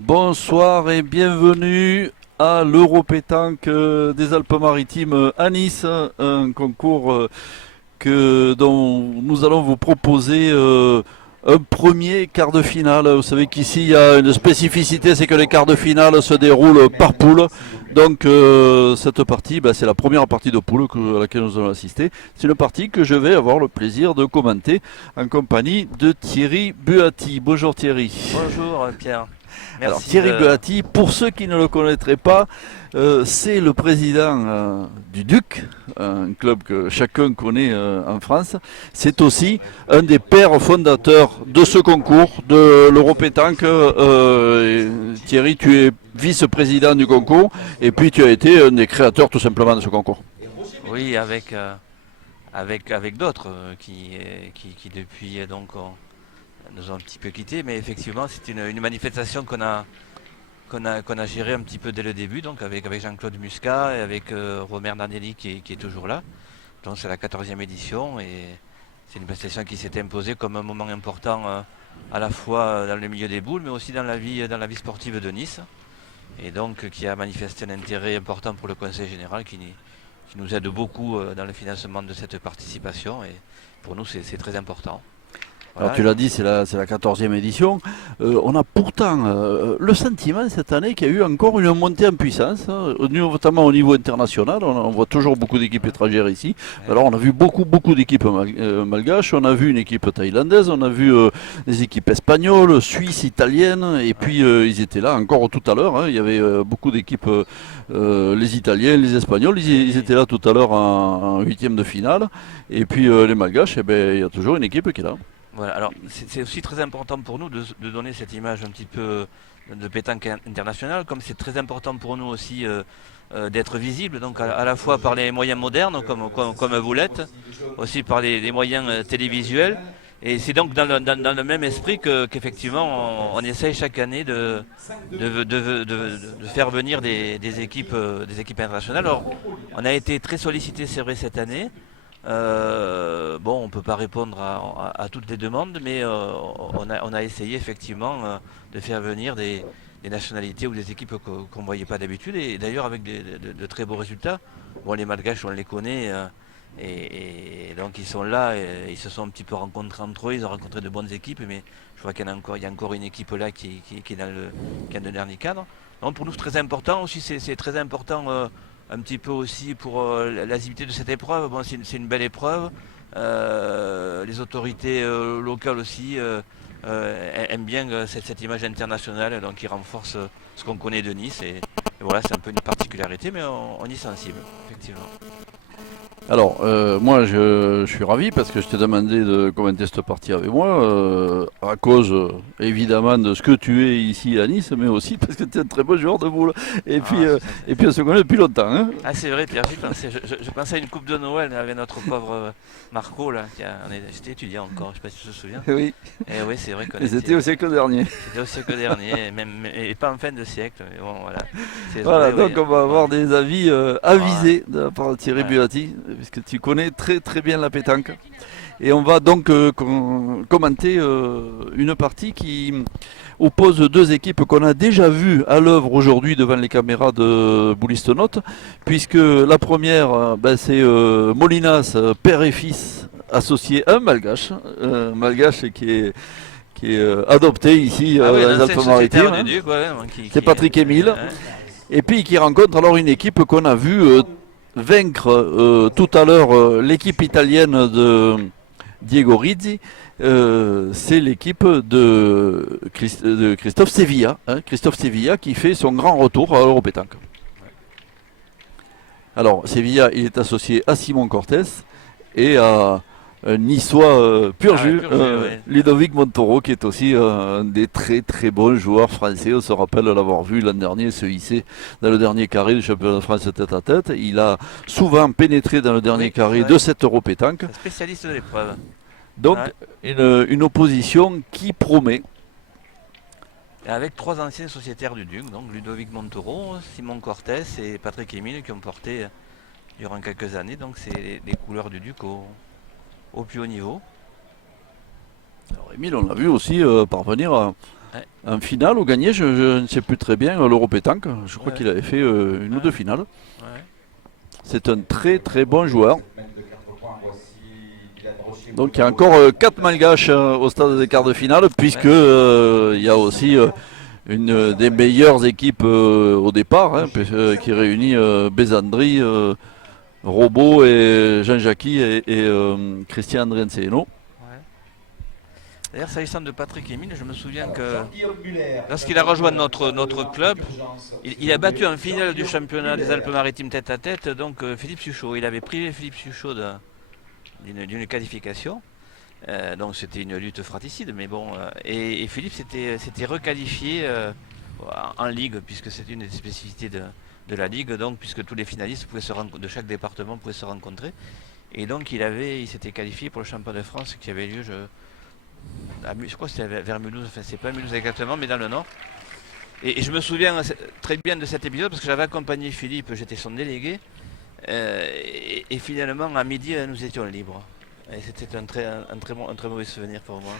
Bonsoir et bienvenue à l'Euro-Pétanque des Alpes-Maritimes à Nice, un concours dont nous allons vous proposer un premier quart de finale. Vous savez qu'ici il y a une spécificité, c'est que les quarts de finale se déroulent par poule. Donc cette partie, c'est la première partie de poule à laquelle nous allons assister. C'est une partie que je vais avoir le plaisir de commenter en compagnie de Thierry Buati. Bonjour Thierry. Bonjour Pierre. Alors Merci Thierry de... Buati, pour ceux qui ne le connaîtraient pas, c'est le président du Duc, un club que chacun connaît en France. C'est aussi un des pères fondateurs de ce concours, de l'Euro-Pétanque. Thierry, tu es vice-président du concours et puis tu as été un des créateurs tout simplement de ce concours. Oui, avec d'autres qui depuis nous ont un petit peu quittés, mais effectivement c'est une manifestation qu'on a gérée un petit peu dès le début, donc avec Jean-Claude Muscat et avec Romain Nardelli qui est toujours là. Donc c'est la 14e édition et c'est une manifestation qui s'est imposée comme un moment important à la fois dans le milieu des boules, mais aussi dans la vie sportive de Nice. Et donc qui a manifesté un intérêt important pour le Conseil général qui nous aide beaucoup dans le financement de cette participation et pour nous c'est très important. Alors Voilà. tu l'as dit, c'est la 14e édition. On a pourtant le sentiment cette année qu'il y a eu encore une montée en puissance, hein, notamment au niveau international. On voit toujours beaucoup d'équipes étrangères ici. Alors on a vu beaucoup d'équipes malgaches, on a vu une équipe thaïlandaise, on a vu des équipes espagnoles, suisses, italiennes, et puis ils étaient là encore tout à l'heure. Hein. Il y avait beaucoup d'équipes, les Italiens, les Espagnols, ils étaient là tout à l'heure en huitième de finale. Et puis les malgaches, il y a toujours une équipe qui est là. Voilà, alors c'est aussi très important pour nous de donner cette image un petit peu de pétanque internationale, comme c'est très important pour nous aussi d'être visible, donc à la fois par les moyens modernes comme vous l'êtes, aussi par les moyens télévisuels. Et c'est donc dans le même esprit qu'effectivement on essaye chaque année de faire venir des équipes internationales. Alors on a été très sollicité, c'est vrai, cette année. Bon, on ne peut pas répondre à toutes les demandes, mais on a essayé effectivement de faire venir des nationalités ou des équipes qu'on ne voyait pas d'habitude, et d'ailleurs avec de très beaux résultats. Bon, les Malgaches, on les connaît, et donc ils sont là, et ils se sont un petit peu rencontrés entre eux, ils ont rencontré de bonnes équipes, mais je crois qu'il y a encore une équipe là qui est dans le dernier cadre. Donc pour nous, c'est très important aussi, c'est très important. Un petit peu aussi pour la visibilité de cette épreuve. Bon, c'est une belle épreuve. Les autorités locales aussi aiment bien cette image internationale, donc ils renforcent ce qu'on connaît de Nice. Et voilà, c'est un peu une particularité, mais on y est sensible, effectivement. Alors, moi, je suis ravi parce que je t'ai demandé de commenter cette partie avec moi, à cause évidemment de ce que tu es ici à Nice, mais aussi parce que tu es un très bon joueur de boule. Et puis, Ah, euh, et puis on se connaît depuis longtemps. Hein. ah, c'est vrai, Pierre, j'y pensais. Je pensais à une coupe de Noël avec notre pauvre Marco, là. J'étais étudiant encore, je sais pas si tu te souviens. Oui, Et oui, c'est vrai qu'on et c'était était. au siècle dernier. C'était au siècle dernier, et pas en fin de siècle, mais bon, voilà. C'est Voilà, vrai, oui. donc on va Bon, avoir des avis voilà, avisés de la part de Thierry ouais. Buati, puisque tu connais très bien la pétanque. Et on va donc commenter une partie qui oppose deux équipes qu'on a déjà vues à l'œuvre aujourd'hui devant les caméras de Bouliste Note, puisque la première, c'est Molinas, père et fils, associés à un malgache qui est adopté ici Ah oui, dans un les ancien Alpes-Maritimes. sociétaire du Hein. Duc, ouais, donc C'est Patrick Émile. hein. Et puis qui rencontre alors une équipe qu'on a vu vaincre tout à l'heure l'équipe italienne de Diego Rizzi. C'est l'équipe de Christophe Sevilla. Hein, Christophe Sevilla qui fait son grand retour à l'Europétanque. Alors Sevilla, il est associé à Simon Cortés et à un niçois pur Ah ouais, jus, pur jus, ouais. Ludovic Montoro, qui est aussi un des très bons joueurs français. On se rappelle l'avoir vu l'an dernier se hisser dans le dernier carré du championnat de France tête à tête. Il a souvent pénétré dans le dernier Oui, carré c'est de vrai. cette Europétanque. C'est un spécialiste de l'épreuve. Donc Ouais. une opposition qui promet. Et avec trois anciens sociétaires du Duc, donc Ludovic Montoro, Simon Cortés et Patrick Émile, qui ont porté durant quelques années, donc c'est les couleurs du Duc au plus haut niveau. Alors Émile, on l'a vu aussi parvenir Ouais. en finale ou gagné, je ne sais plus très bien, l'Euro Pétanque. Je crois qu'il avait fait une ou deux finales. Ouais. C'est un très très bon joueur. Donc il y a encore 4 malgaches au stade des quarts de finale, puisque il y a aussi une des meilleures équipes au départ, hein, qui réunit Bézandri, Robot et Jean-Jacques et Christian Andrienseeno. Ouais. D'ailleurs, s'agissant de Patrick Émile, je me souviens que lorsqu'il a rejoint notre club, il a battu en finale du championnat des Alpes-Maritimes tête à tête, donc Philippe Suchot. Il avait privé Philippe Suchot d'une qualification. Donc c'était une lutte fratricide, mais bon. Et Philippe s'était requalifié en ligue, puisque c'était une des spécificités de la ligue, donc puisque tous les finalistes de chaque département pouvaient se rencontrer. Et donc il s'était qualifié pour le championnat de France qui avait lieu, je crois que c'était vers Mulhouse, enfin c'est pas Mulhouse exactement, mais dans le nord. Et je me souviens très bien de cet épisode parce que j'avais accompagné Philippe, j'étais son délégué. Et finalement, à midi, nous étions libres. Et c'était un très mauvais souvenir pour moi.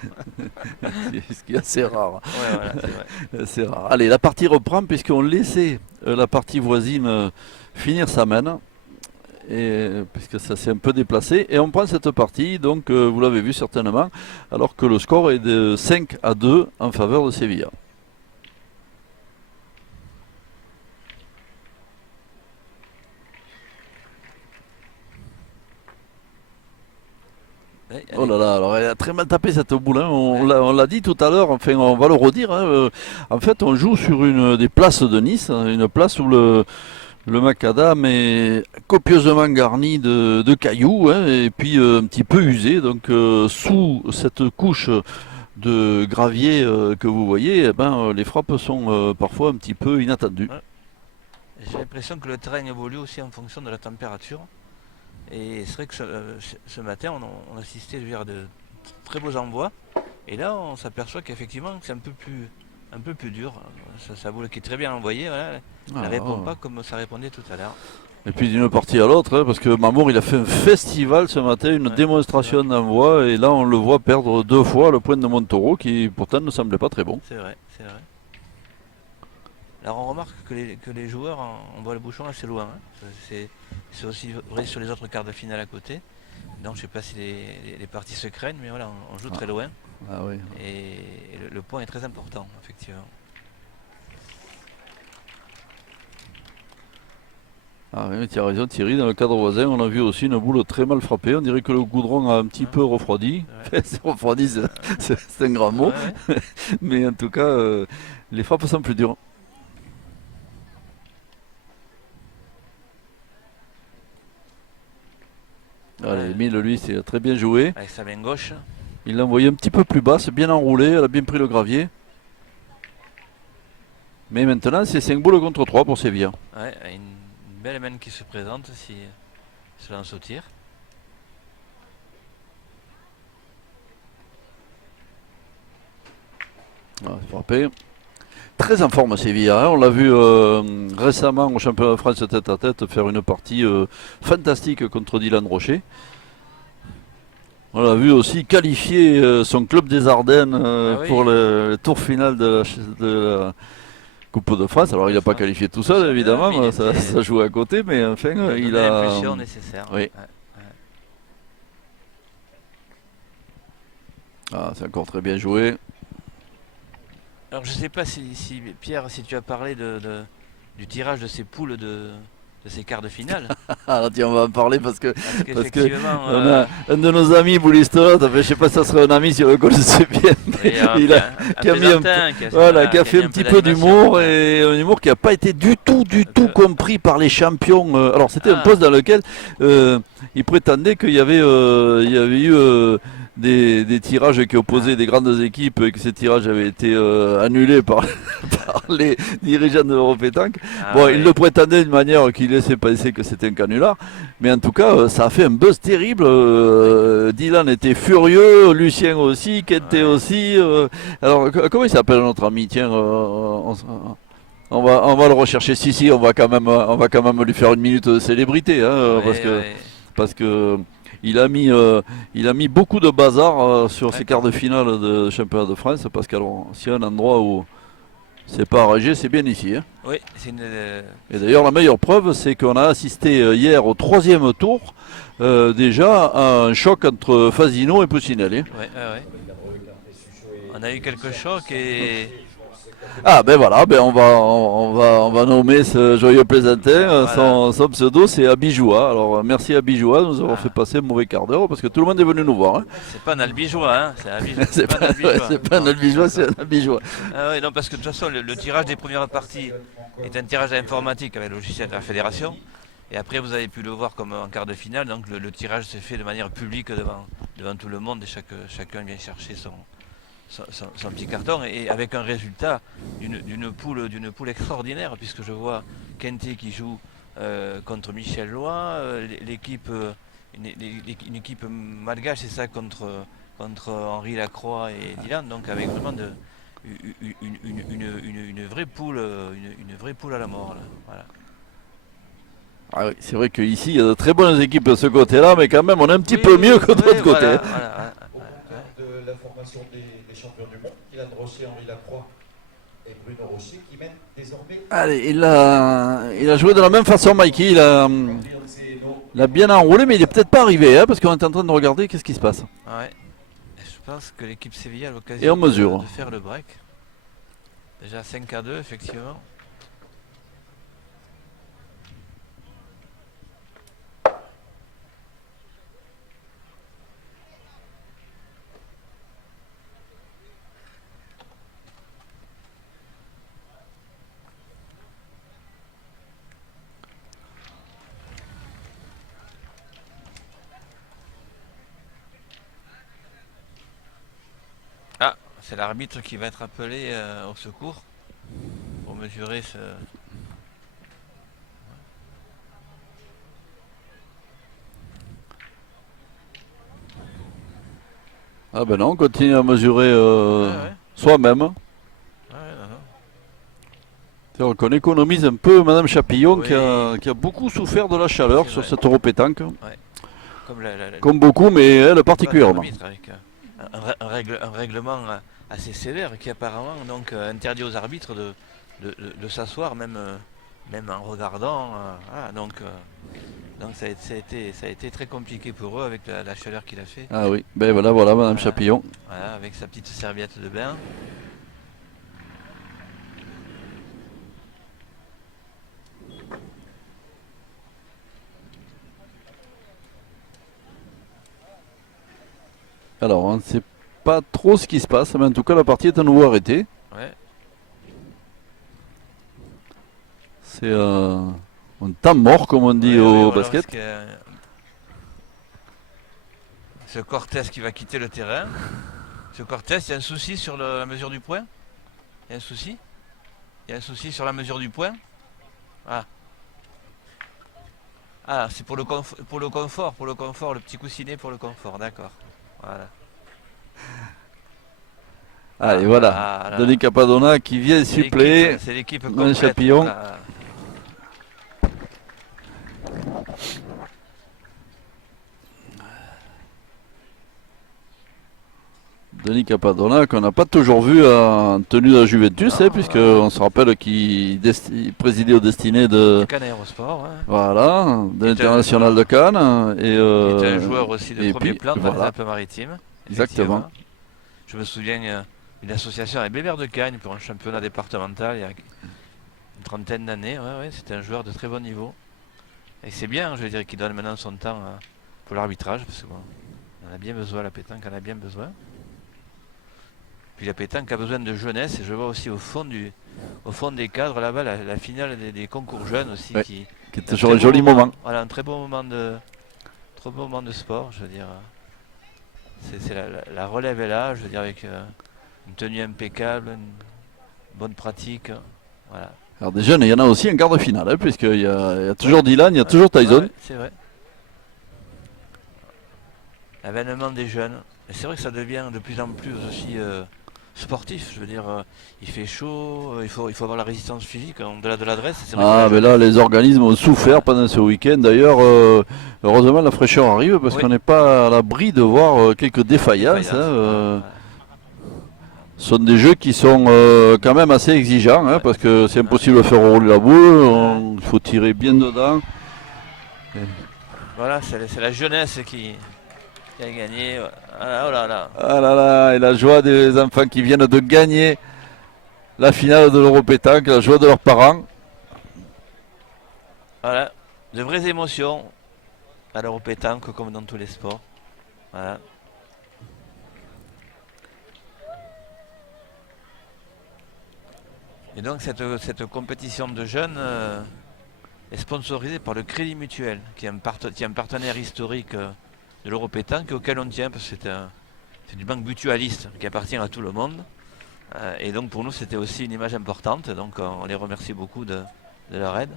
Ce qui est assez rare. Ouais, voilà, c'est vrai. C'est rare. Allez, la partie reprend puisqu'on laissait la partie voisine finir sa main. Puisque ça s'est un peu déplacé. Et on prend cette partie, donc vous l'avez vu certainement, alors que le score est de 5-2 en faveur de Sevilla. Oh là là, alors elle a très mal tapé cette boule, hein. On l'a dit tout à l'heure, enfin on va le redire, hein. En fait on joue sur une des places de Nice, hein, une place où le macadam est copieusement garni de cailloux, hein, et puis un petit peu usé, donc sous cette couche de gravier que vous voyez, eh ben, les frappes sont parfois un petit peu inattendues. Ouais. J'ai l'impression que le terrain évolue aussi en fonction de la température. Et c'est vrai que ce matin, on assistait à de très beaux envois. Et là, on s'aperçoit qu'effectivement, c'est un peu plus dur. Sa boule qui est très bien envoyée, voilà, elle ne répond pas comme ça répondait tout à l'heure. Et puis d'une partie à l'autre, hein, parce que Mamour il a fait un festival ce matin, une démonstration d'envoi, et là on le voit perdre 2 fois le point de Montoro, qui pourtant ne semblait pas très bon. C'est vrai, c'est vrai. Alors on remarque que les joueurs, on voit le bouchon assez loin. Hein. C'est aussi vrai sur les autres quarts de finale à côté. Donc je ne sais pas si les parties se craignent, mais voilà, on joue très loin. Ah oui. Et le point est très important, effectivement. Ah oui, tu as raison Thierry, dans le cadre voisin, on a vu aussi une boule très mal frappée. On dirait que le goudron a un petit peu refroidi. C'est refroidi, c'est un grand mot. Ouais. Mais en tout cas, les frappes sont plus dures. Allez, Emile, lui, c'est très bien joué. Avec sa main gauche. Il l'a envoyé un petit peu plus bas, c'est bien enroulé, elle a bien pris le gravier. Mais maintenant, c'est 5 boules contre 3 pour Sevilla. Ouais, une belle main qui se présente si se lance au tir. Ah, c'est frappé. Très en forme Sevilla, hein. On l'a vu récemment au championnat de France tête à tête faire une partie fantastique contre Dylan Rocher. On l'a vu aussi qualifier son club des Ardennes pour le tour final de la Coupe de France. Alors il n'a pas qualifié tout seul évidemment, ça joue à côté, mais enfin il a l'impulsion nécessaire. Oui. Ouais. Ah, c'est encore très bien joué. Alors je sais pas si Pierre, si tu as parlé du tirage de ces poules de ces quarts de finale. Alors tiens, on va en parler parce que on a un de nos amis boulistotes, je sais pas si ça serait un ami si on le connaissait bien, qui a fait un petit peu d'humour, et un humour qui n'a pas été du tout compris par les champions. Alors c'était un poste dans lequel il prétendait qu'il y avait eu des tirages qui opposaient des grandes équipes et que ces tirages avaient été annulés par les dirigeants de l'Europétanque. Il le prétendait d'une manière qui laissait penser que c'était un canular, mais en tout cas ça a fait un buzz terrible. Dylan était furieux, Lucien aussi, Kenté aussi. Alors comment il s'appelle notre ami? Tiens, on va le rechercher. Si, on va quand même lui faire une minute de célébrité, hein, parce que il a mis beaucoup de bazar sur ces Ouais. quarts de finale de championnat de France, parce que s'il y a un endroit où c'est pas arrangé, c'est bien ici, hein. Oui, c'est une. Et d'ailleurs, la meilleure preuve, c'est qu'on a assisté hier au troisième tour déjà à un choc entre Fasino et Puccinelli. Ouais, ouais, ouais. On a eu quelques chocs et. Ah ben voilà, ben on va nommer ce joyeux plaisantin. Voilà. Son pseudo c'est Abijoua. Alors merci Abijoua, nous avons Ah. fait passer un mauvais quart d'heure parce que tout le monde est venu nous voir, hein. C'est pas un albigeois, hein. C'est C'est pas un pas, ouais, albigeois. c'est pas un Non, Albigeois, non, c'est un Abijoua. Ah oui, non, parce que de toute façon, le tirage des premières parties est un tirage informatique avec le logiciel de la fédération. Et après, vous avez pu le voir comme en quart de finale. Donc, le tirage se fait de manière publique devant tout le monde et chacun vient chercher son petit carton. Et avec un résultat d'une poule extraordinaire, puisque je vois Kenté qui joue contre Michel Loin, l'équipe, une équipe malgache, c'est ça, contre Henri Lacroix et Dylan. Donc, avec vraiment une vraie poule, une vraie poule à la mort, là. Voilà. Ah oui, c'est vrai qu'ici il y a de très bonnes équipes de ce côté-là, mais quand même on est un petit Oui, peu oui, mieux que de oui, l'autre côté. voilà, voilà, Au contact de la formation des champions du monde, Dylan Rosset, Henri Lacroix et Bruno Rocher qui mènent désormais. Allez, il a joué de la même façon, Mikey. Il a bien enroulé, mais il est peut-être pas arrivé, hein, parce qu'on est en train de regarder qu'est-ce qui se passe. ouais. Et je pense que l'équipe Séville a Et l'occasion on mesure. de faire le break. Déjà 5-2, effectivement. Ah, c'est l'arbitre qui va être appelé au secours pour mesurer ce. Ah ben non, on continue à mesurer Ouais. soi-même. Ouais, non, non. C'est-à-dire qu'on économise un peu Madame Chapillon Oui. qui a beaucoup souffert de la chaleur C'est sur vrai. cette Europétanque. Comme Comme beaucoup, mais elle particulièrement. l'arbitre avec un règlement assez sévère qui apparemment donc interdit aux arbitres de s'asseoir même en regardant. Voilà, donc ça a été très compliqué pour eux avec la chaleur qu'il a fait. Ah oui, ben voilà, Madame Voilà. Chapillon. Voilà, avec sa petite serviette de bain. Alors, on ne sait pas trop ce qui se passe, mais en tout cas, la partie est à nouveau arrêtée. Ouais. C'est un temps mort, comme on dit Ouais, ouais, au voilà, basket. parce que, ce Cortés qui va quitter le terrain. Ce Cortés, il y a un souci sur la mesure du point. Il y a un souci. Il y a un souci sur la mesure du point. Ah. Ah, c'est pour le confort, le petit coussinet pour le confort, d'accord. Voilà. Allez, Ah, voilà. voilà. Denis Capadonna qui vient suppléer. C'est l'équipe Dans complète. Chapillon. Voilà. Denis Capadonna qu'on n'a pas toujours vu en tenue de la Juventus, Non, puisqu'on se rappelle qu'il présidait aux destinées de, Cannes Aérosport, hein. voilà, de l'International de Cannes. Et, Il est un joueur aussi de et premier puis, plan dans les voilà. Alpes-Maritimes. Exactement. Effectivement. Je me souviens d'une association avec Bébert de Cagnes pour un championnat départemental il y a une trentaine d'années. Ouais, ouais, c'était un joueur de très bon niveau. Et c'est bien, je veux dire, qu'il donne maintenant son temps pour l'arbitrage, parce qu'on en a bien besoin, la pétanque en a bien besoin. Puis la pétanque a besoin de jeunesse, et je vois aussi au fond des cadres là-bas la finale des concours jeunes aussi, Ouais. qui Qui est un toujours très un beau joli moment. Voilà, un très beau moment de sport, je veux dire. C'est la relève est là, je veux dire, avec une tenue impeccable, une bonne pratique. Voilà. Alors des jeunes, il y en a aussi en quart de finale, puisqu'il y a toujours Dylan, il y a toujours Tyson. Ouais, c'est vrai. L'avènement des jeunes. Et c'est vrai que ça devient de plus en plus aussi sportif. Je veux dire, il fait chaud, il faut avoir la résistance physique au-delà de l'adresse. C'est vrai que Ah, la mais là, jeunesse- les organismes ont souffert pendant ce week-end. D'ailleurs, heureusement, la fraîcheur arrive parce Oui. qu'on n'est pas à l'abri de voir quelques défaillances. Défaillance, Ce sont des jeux qui sont quand même assez exigeants hein, parce que c'est impossible de faire rouler la boule. Il faut tirer bien dedans. Voilà, c'est la jeunesse qui a gagné. Ah, oh là là. Ah là là, et la joie des enfants qui viennent de gagner la finale de l'Europétanque, la joie de leurs parents. Voilà, de vraies émotions à l'Europétanque comme dans tous les sports. Voilà. Et donc cette compétition de jeunes est sponsorisée par le Crédit Mutuel, qui est un partenaire historique de l'Europétanque auquel on tient, parce que c'est une banque mutualiste qui appartient à tout le monde. Et donc pour nous c'était aussi une image importante, donc on les remercie beaucoup de leur aide.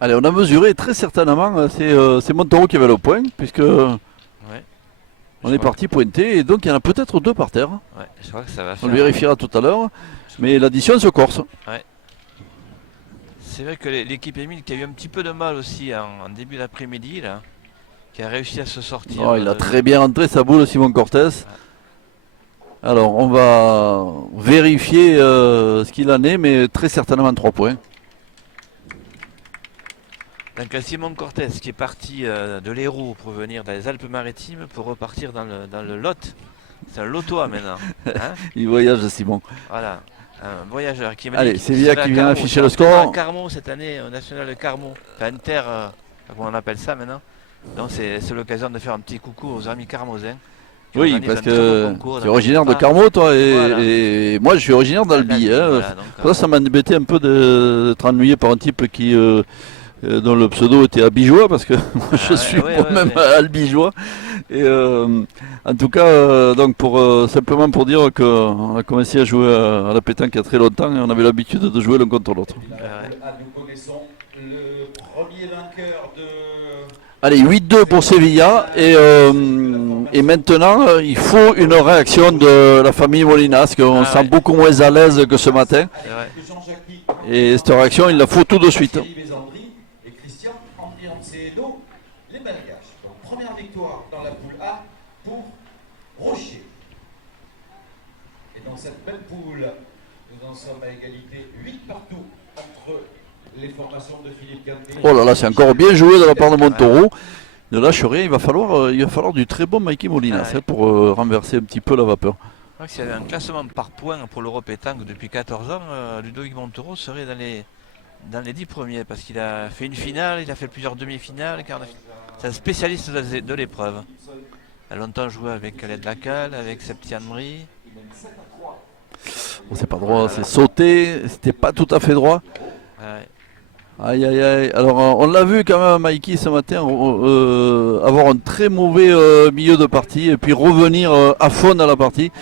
Allez, on a mesuré très certainement, c'est Montauroux qui avait le point, puisque Ouais. on est parti pointer, et donc il y en a peut-être deux par terre. Ouais, je crois que ça va On faire. le vérifiera tout à l'heure, mais l'addition se corse. C'est vrai que l'équipe Émile qui a eu un petit peu de mal aussi en début d'après-midi là, qui a réussi à se sortir. Oh, il a très bien rentré sa boule, Simon Cortés. Alors, on va vérifier ce qu'il en est, mais très certainement 3 points. Donc Simon Cortés qui est parti de l'Hérault pour venir dans les Alpes-Maritimes pour repartir dans le Lot. C'est un lotois maintenant. Hein. Il voyage, Simon. Voilà. Un voyageur qui m'a Allez, dit c'est Villa qui vient afficher le score. À Carmont cette année, au National de Carmont. Enfin, Inter, comment on appelle ça maintenant. Donc c'est l'occasion de faire un petit coucou aux amis carmosiens. Oui, parce que tu es originaire de Carmaux, toi, et moi je suis originaire d'Albi. Ça m'a embêté un peu d'être ennuyé par un type qui dont le pseudo était Albigeois, parce que moi je suis moi-même Albigeois. Et en tout cas, donc simplement pour dire qu'on a commencé à jouer à la pétanque il y a très longtemps et on avait l'habitude de jouer l'un contre l'autre. Nous connaissons le premier vainqueur de... Allez, 8-2 pour Sevilla et maintenant il faut une réaction de la famille Molinas, qu'on sent beaucoup moins à l'aise que ce matin. Et cette réaction, il la faut tout de suite. Et Christian Ambianceno, les Malgaches. Donc première victoire dans la poule A pour Rocher. Et dans cette même poule, nous en sommes à égalité 8 partout entre les formations de Philippe Ganté. Oh là là, c'est encore bien joué de la part de Montauroux. Ne lâche rien, il va falloir du très bon Mikey Molinas pour renverser un petit peu la vapeur. S'il y avait un classement par points pour l'Europétanque depuis 14 ans, Ludovic Montauroux serait dans les 10 premiers, parce qu'il a fait une finale, il a fait plusieurs demi-finales. C'est un spécialiste de l'épreuve. Il a longtemps joué avec Khaled Lacal, avec Septiane Mri. Oh, c'est pas droit, c'est sauté, c'était pas tout à fait droit. Aïe aïe aïe. Alors on l'a vu quand même Mikey ce matin avoir un très mauvais milieu de partie et puis revenir à fond dans la partie.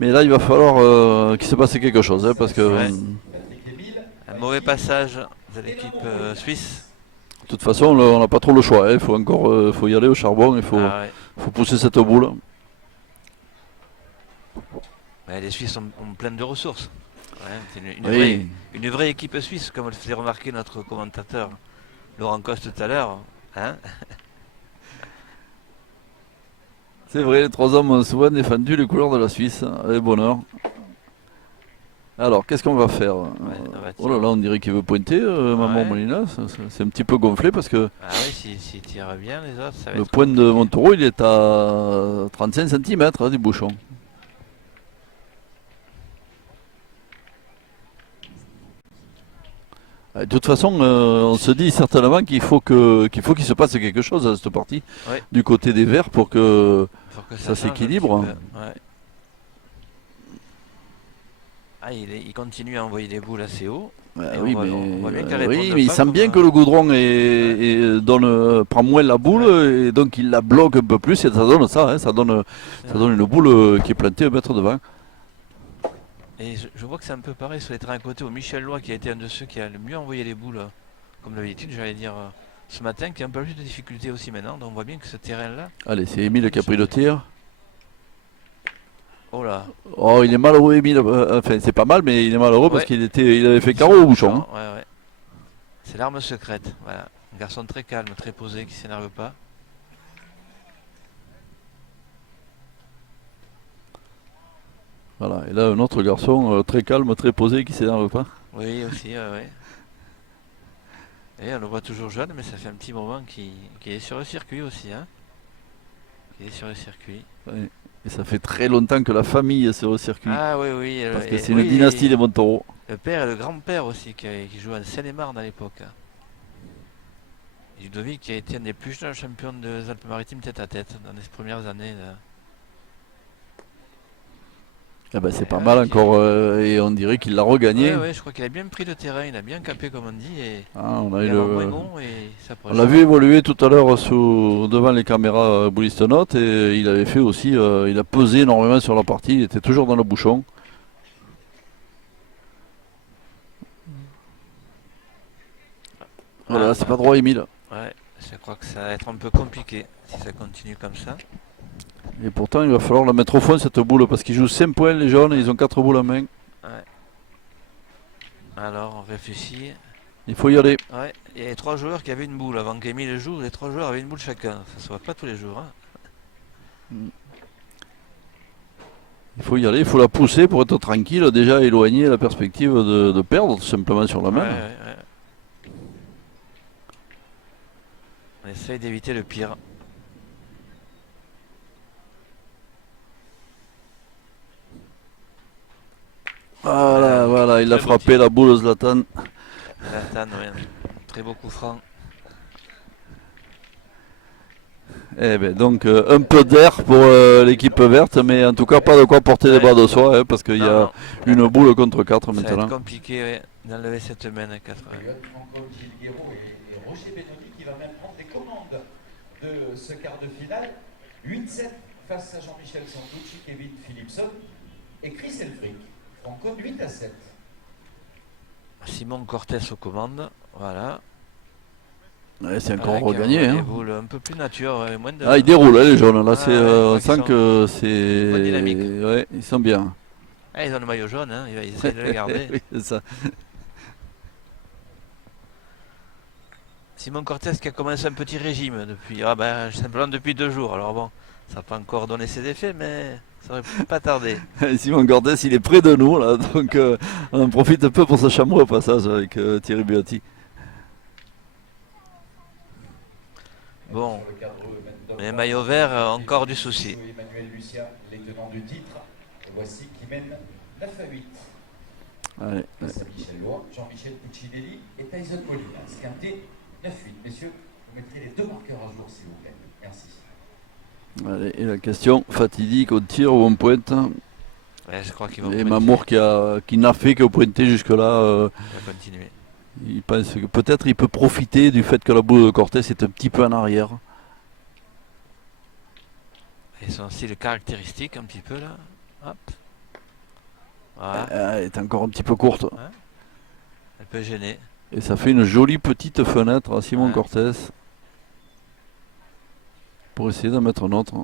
Mais là il va falloir qu'il se passe quelque chose parce que un mauvais passage de l'équipe suisse. De toute façon on n'a pas trop le choix, il faut encore faut y aller au charbon, il faut pousser cette boule. Mais les Suisses sont pleines de ressources. C'est une vraie équipe suisse, comme le faisait remarquer notre commentateur Laurent Coste tout à l'heure. Hein. C'est vrai, les 3 hommes ont souvent défendu les couleurs de la Suisse, avec bonheur. Alors, qu'est-ce qu'on va faire? Oh là là, on dirait qu'il veut pointer, Maman Molinas. C'est un petit peu gonflé parce que ah oui, s'il tire bien, les autres, ça va le point de Montauroux, il est à 35 cm du bouchon. De toute façon, on se dit certainement qu'il faut qu'il se passe quelque chose à cette partie du côté des Verts pour que ça s'équilibre. Il continue à envoyer des boules assez haut. Oui, mais il sent bien que le goudron prend moins la boule et donc il la bloque un peu plus et ça donne ça, ça donne une boule qui est plantée 1 mètre devant. Et je vois que c'est un peu pareil sur les terrains à côté où Michel Loy qui a été un de ceux qui a le mieux envoyé les boules, comme d'habitude j'allais dire ce matin, qui a un peu plus de difficulté aussi maintenant, donc on voit bien que ce terrain là... Allez, c'est Émile qui a pris le tir. Oh là. Oh, il est malheureux, Émile. Enfin, c'est pas mal, mais il est malheureux parce Ouais. qu'il avait fait carreau au bouchon. Ouais, ouais. C'est l'arme secrète. Voilà. Un garçon très calme, très posé, qui s'énerve pas. Voilà. Et là, un autre garçon très calme, très posé, qui s'énerve pas. Oui, aussi, ouais, ouais. Et on le voit toujours jeune, mais ça fait un petit moment qu'il est sur le circuit aussi, hein. Il est sur le circuit. Ouais. Et ça fait très longtemps que la famille est sur le circuit. Ah oui, oui. Parce que et- c'est une oui, dynastie des Montaureau. le père et le grand-père aussi, qui jouaient en Seine-et-Marne à l'époque. Ludovic qui a été un des plus jeunes champions des Alpes-Maritimes tête à tête dans les premières années. Là. Eh ben, c'est pas Ouais, mal encore. Et on dirait qu'il l'a regagné. Ouais, ouais, je crois qu'il a bien pris le terrain, il a bien capé comme on dit, et Ah, on a il eu est le- moins long et il s'approche. On l'a vu évoluer tout à l'heure devant les caméras Boulistonote et il avait fait aussi, il a pesé énormément sur la partie, il était toujours dans le bouchon. Voilà, Ah, c'est pas droit, Émile. ouais, je crois que ça va être un peu compliqué si ça continue comme ça. Et pourtant, il va falloir la mettre au fond cette boule parce qu'ils jouent 5 points les jaunes et ils ont 4 boules en main. Ouais. Alors on réfléchit. Il faut y aller. Ouais, il y avait 3 joueurs qui avaient une boule avant qu'Emile joue, les 3 joueurs avaient une boule chacun. Ça se voit pas tous les jours. Hein. Il faut y aller, il faut la pousser pour être tranquille, déjà éloigner la perspective de perdre tout simplement sur la Ouais, main. ouais, ouais. On essaye d'éviter le pire. Voilà, voilà, il a Très beau frappé tir. la boule Zlatan. Zlatan, ouais, très beau coup franc. Eh ben, donc un peu d'air pour l'équipe verte, mais en tout cas pas de quoi porter des Ouais. bras de soi, hein, parce qu'il y Non, a non, une boule contre 4 ça va être maintenant. compliqué ouais, d'enlever cette main à 4. Ouais. Yoann Franco, Gilles Guéraud et Roger Benoni qui va même prendre les commandes de ce quart de finale. 8-7 face à Jean-Michel Santucci, Kevin Philipson et Chris Elfrich. Franco 8-7. Simon Cortés aux commandes, voilà. Ouais, c'est encore Avec regagné. des Hein. boules un peu plus nature, ouais, moins de. Ah, ils déroulent hein, les jaunes. Là, Ah, c'est, ouais, on ils sent sont- que c'est. bonne dynamique. Ouais, ils sont bien. Ah, ils ont le maillot jaune, hein, ils essayent de le garder. Oui, c'est ça. Simon Cortés qui a commencé un petit régime depuis, simplement depuis 2 jours. Alors bon, ça n'a pas encore donné ses effets, mais ça aurait pas tardé. Simon Cortés, il est près de nous, là, donc on en profite un peu pour se chambrer au passage avec Thierry Buati. Bon, Sur le cadre, mais maillot vert, encore du souci. Emmanuel Lucien, les tenants du titre. Et voici qui mène 9-8. Allez, Face à Michel Lois, Jean-Michel Puccinelli et Tyson Molina. Esquinté 9-8. Messieurs, vous mettrez les 2 marqueurs à jour s'il vous plaît. Merci. allez, et la question fatidique, on tire ou on pointe. Ouais, je crois qu'ils vont Et pointer. Mamour qui n'a fait que pointer jusque-là. Il va continuer. Il pense que peut-être il peut profiter du fait que la boule de Cortés est un petit peu en arrière. Et son style caractéristique un petit peu là. Hop. Voilà, Elle est encore un petit peu courte. elle peut gêner. Et ça fait une jolie petite fenêtre à Simon Ouais. Cortés. Pour essayer d'en mettre un autre.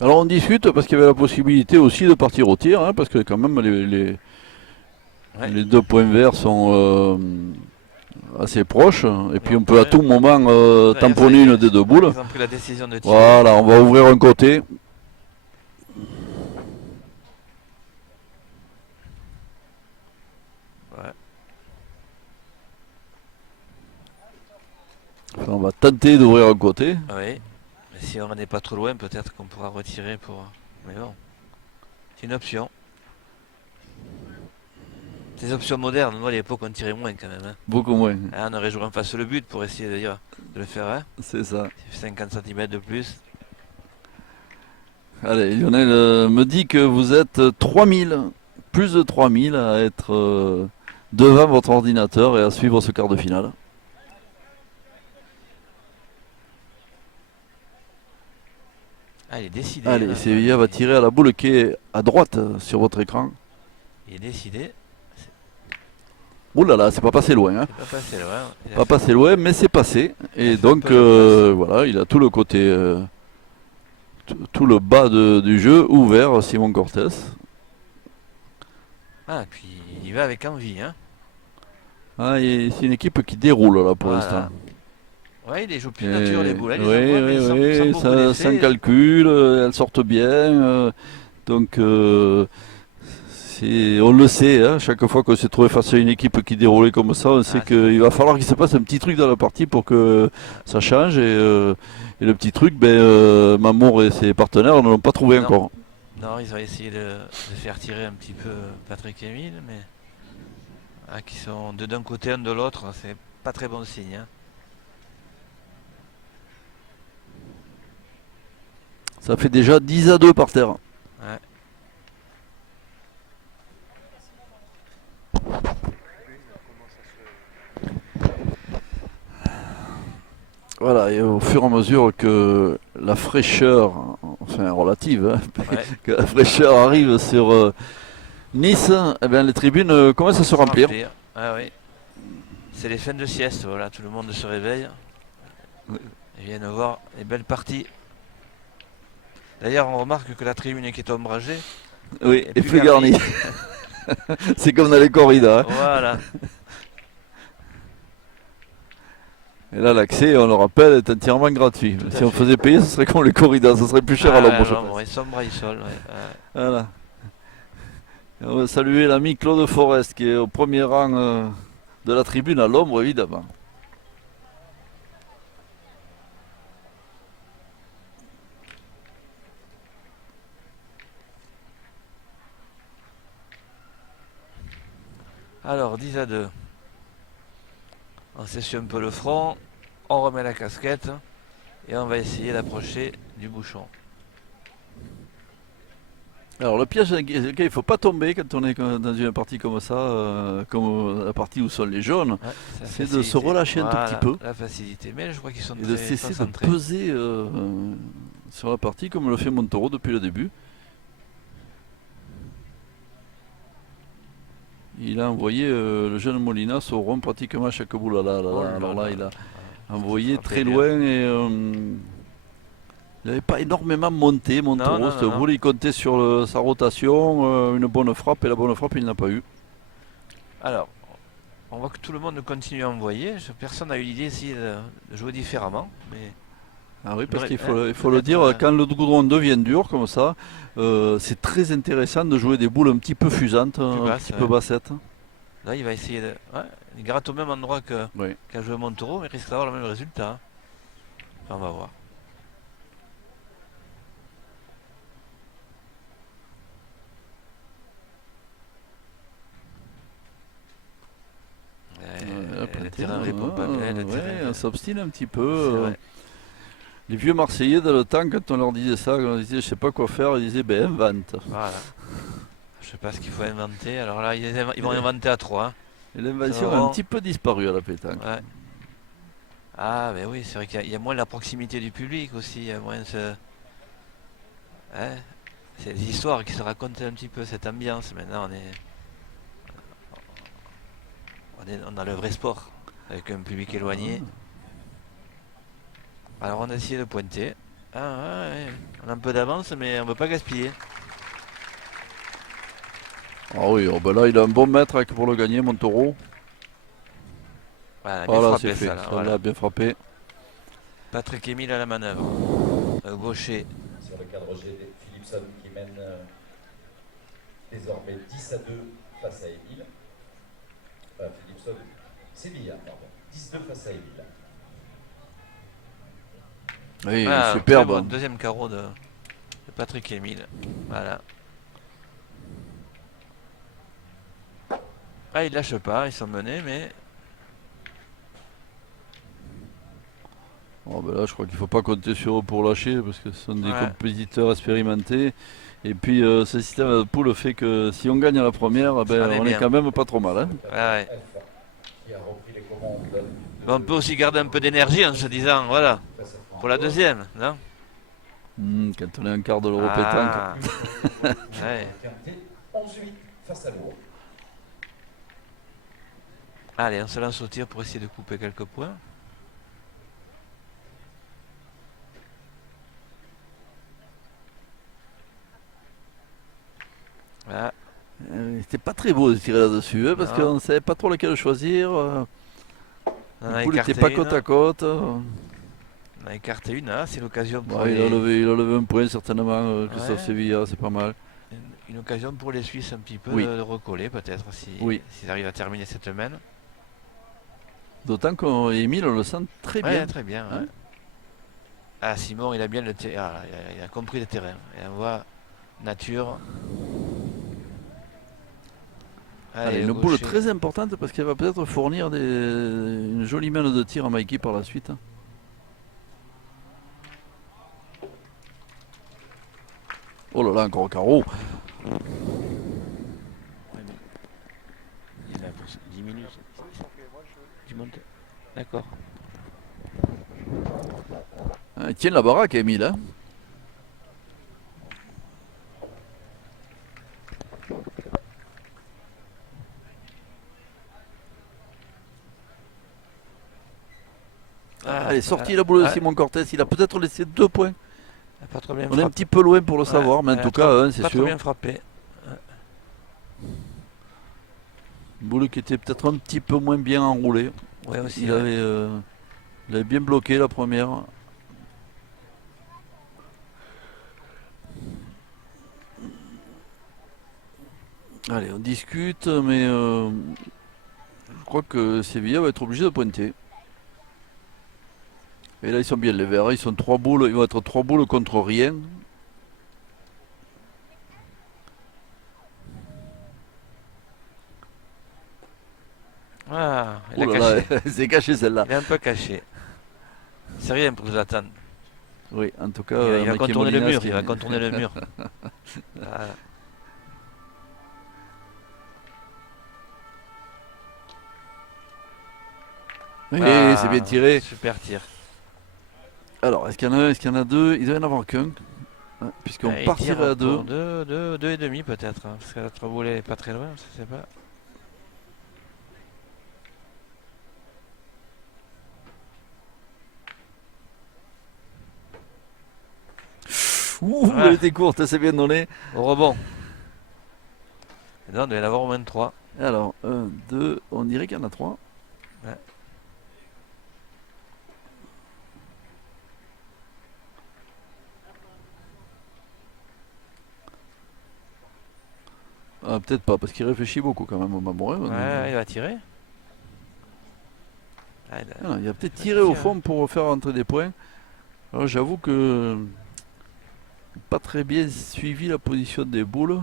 Alors on discute parce qu'il y avait la possibilité aussi de partir au tir, hein, parce que quand même Ouais. les 2 points verts sont assez proches. Et puis on peut à tout moment Ouais, tamponner ça y est, une des 2 boules. Ils ont pris la décision de tirer. Voilà, on va ouvrir un côté. Ouais. Enfin, on va tenter d'ouvrir un côté. Oui. Mais si on n'est pas trop loin, peut-être qu'on pourra retirer pour. Mais bon. C'est une option. Ces options modernes, nous à l'époque on tirait moins quand même. Hein. Beaucoup moins, Hein, on aurait joué en face le but pour essayer de le faire. Hein. c'est ça. 50 cm de plus. Allez, Lionel me dit que vous êtes 3000, plus de 3000 à être devant votre ordinateur et à suivre ce quart de finale. Ah, il est décidé. Allez, là. Sevilla va tirer à la boule qui est à droite sur votre écran. Il est décidé. Ouh là là, c'est pas passé loin. Hein. C'est pas passé loin. Il a Pas fait- passé loin, mais c'est passé. Il a Et fait un donc, peu de passe. voilà, il a tout le côté, tout le bas du jeu ouvert, Simon Cortés. Ah, puis il va avec envie. Hein. Ah, et c'est une équipe qui déroule là pour Voilà. l'instant. Ouais, il les joue plus nature les boules. Hein, il Oui, les envoie, mais sans beaucoup ça, d'essais. sans calcul, elles sortent bien. Donc, on le sait, hein, chaque fois qu'on s'est trouvé face à une équipe qui déroulait comme ça, on sait Ah, qu'il va falloir qu'il se passe un petit truc dans la partie pour que ça change. Et le petit truc, Mamour et ses partenaires ne l'ont pas trouvé Non. encore. Non, ils ont essayé de faire tirer un petit peu Patrick et Emile, mais qui sont d'un côté, un de l'autre, c'est pas très bon signe. Hein. Ça fait déjà 10-2 par terre. Ouais. Voilà, et au fur et à mesure que la fraîcheur, enfin relative, hein, Ouais. que la fraîcheur arrive sur Nice, eh bien, les tribunes commencent à se remplir. Ah oui. C'est les fins de sieste, voilà, tout le monde se réveille. Oui. Ils viennent voir les belles parties. D'ailleurs, on remarque que la tribune qui est ombragée Oui, est et plus plus garni. C'est comme dans les corridas. Hein. Voilà. Et là, l'accès, on le rappelle, est entièrement gratuit. Tout à Si on fait. faisait payer, ce serait comme les corridas, ce serait plus cher à l'ombre. je pense. Ouais, sombre et sol, ouais. Voilà. Et on va saluer l'ami Claude Forest qui est au premier rang de la tribune à l'ombre, évidemment. Alors, 10-2. On s'essuie un peu le front, on remet la casquette et on va essayer d'approcher du bouchon. Alors le piège, il ne faut pas tomber quand on est dans une partie comme ça, comme la partie où sont les jaunes, Ouais, la c'est de facilité. se relâcher un tout Voilà, petit peu la facilité. Mais je crois qu'ils sont et de très cesser de concentrés. peser sur la partie comme le fait Montoro depuis le début. Il a envoyé le jeune Molinas au rond pratiquement à chaque boule. Alors là, il a envoyé Ça très fait bien. loin et il n'avait pas énormément monté Montoro. Non, Cette non, non. boule, il comptait sur sa rotation, une bonne frappe et la bonne frappe, il n'a pas eu. Alors, on voit que tout le monde continue à envoyer. Personne n'a eu l'idée ici de jouer différemment. Mais Ah oui, parce Ouais, qu'il ouais, faut le dire, peut-être, quand le goudron devient dur comme ça, c'est très intéressant de jouer des boules un petit peu fusantes, un basses, petit ouais. peu bassettes. là, il va essayer de. Ouais, il gratte au même endroit Oui. qu'a joué Montoro, mais il risque d'avoir le même résultat. Hein. On va voir. Le terrain répond pas bien. Le terrain, on s'obstine un petit c'est peu. vrai. Les vieux Marseillais, dans le temps, quand on leur disait ça, quand on disait je sais pas quoi faire, ils disaient ben invente. Voilà. Je sais pas ce qu'il faut inventer. Alors là, ils vont inventer à 3. Hein. Et l'invention Ça a va. un petit peu disparu à la pétanque. Ouais. Ah, ben oui, c'est vrai qu'il y a moins la proximité du public aussi. Il y a moins ce. Hein, c'est des histoires qui se racontent un petit peu, cette ambiance. Maintenant, on a le vrai sport, avec un public éloigné. Alors, on a essayé de pointer. Ah, ouais, on a un peu d'avance, mais on ne veut pas gaspiller. Ah oui, oh ben là il a un bon mètre pour le gagner, Montoro. Voilà, bien Voilà, frappé, c'est fait. ça, là, Ça voilà. l'a bien frappé. Patrick Emile à la manœuvre. Gaucher. Sur le cadre G, Philipson qui mène désormais 10-2 face à Emile. Philipson, Sevilla, pardon. 10-2 face à Emile. Oui, Ah, superbe. très bon deuxième carreau de Patrick Emile. Voilà. Ah, ils lâchent pas, ils sont menés, mais Oh, ben là, je crois qu'il ne faut pas compter sur eux pour lâcher parce que ce sont des Ouais. compétiteurs expérimentés. Et puis ce système de poule fait que si on gagne à la première, ben, Ça allait on est bien. quand même pas trop mal. Hein. ouais. F qui a repris les commandes. Mais on peut aussi garder un peu d'énergie en se disant, voilà, pour la deuxième, non? Quand on est en quart de l'Euro pétanque. Ah, ouais. Quintet, 11-8 face à Lourdes. Allez, on se lance au tir pour essayer de couper quelques points. Voilà. C'était pas très beau de tirer là-dessus, parce Non. qu'on ne savait pas trop lequel choisir. On en a Le boule n'était écarté pas une. côte à côte. On a écarté une, hein, c'est l'occasion pour Ouais, les... il a levé un point certainement, Christophe Ouais. Sevilla, c'est pas mal. une occasion pour les Suisses un petit peu Oui. de recoller peut-être Oui. s'ils arrivent à terminer cette semaine. D'autant qu'Emile, on le sent très Ouais, bien. très bien. Ouais. Hein. Ah, Simon, il a bien le terrain. Il a compris le terrain. Et on voit nature. Allez, le une boule gaucher. très importante parce qu'elle va peut-être fournir une jolie main de tir à Mikey par la suite. Oh là là, encore au carreau. Il a pour 10 minutes. Tu montes. D'accord. Il tient la baraque, Emile. Hein. Allez, sorti la boule de Simon Cortés. Il a peut-être laissé 2 points. Pas trop bien On est un petit peu loin pour le savoir, mais en tout cas, c'est pas sûr. trop bien frappé. Boule qui était peut-être un petit peu moins bien enroulé. Ouais, aussi. Il avait bien bloqué la première. Allez, on discute, mais je crois que Sevilla va être obligé de pointer. Et là, ils sont bien les Verts. Ils sont 3 boules. Ils vont être 3 boules contre rien. Ah, il a Oh là là, caché. c'est caché celle-là. Il est un peu caché. C'est rien pour Zlatan. Oui, en tout cas, Il va Mikey contourner le Molinas mur. qui- Il va contourner le mur. Voilà. Oui, Ah, c'est bien tiré. Super tir. Alors, est-ce qu'il y en a un, est-ce qu'il y en a deux? Il doit y en avoir qu'un. Hein, puisqu'on Il partirait tire à 2. pour deux et demi peut-être. Hein, parce que l'autre boulet est pas très loin, je sais pas. Ouh, Ah. elle était courte, c'est bien donné. Au rebond. Et là, on doit y en avoir au moins 3. Alors, 1, 2, on dirait qu'il y en a 3. Ouais. Ah, peut-être pas, parce qu'il réfléchit beaucoup quand même au Mamorin. Ouais, il va tirer. Ah, Il a peut-être tiré au fond pour faire rentrer des points. Alors j'avoue que pas très bien suivi la position des boules.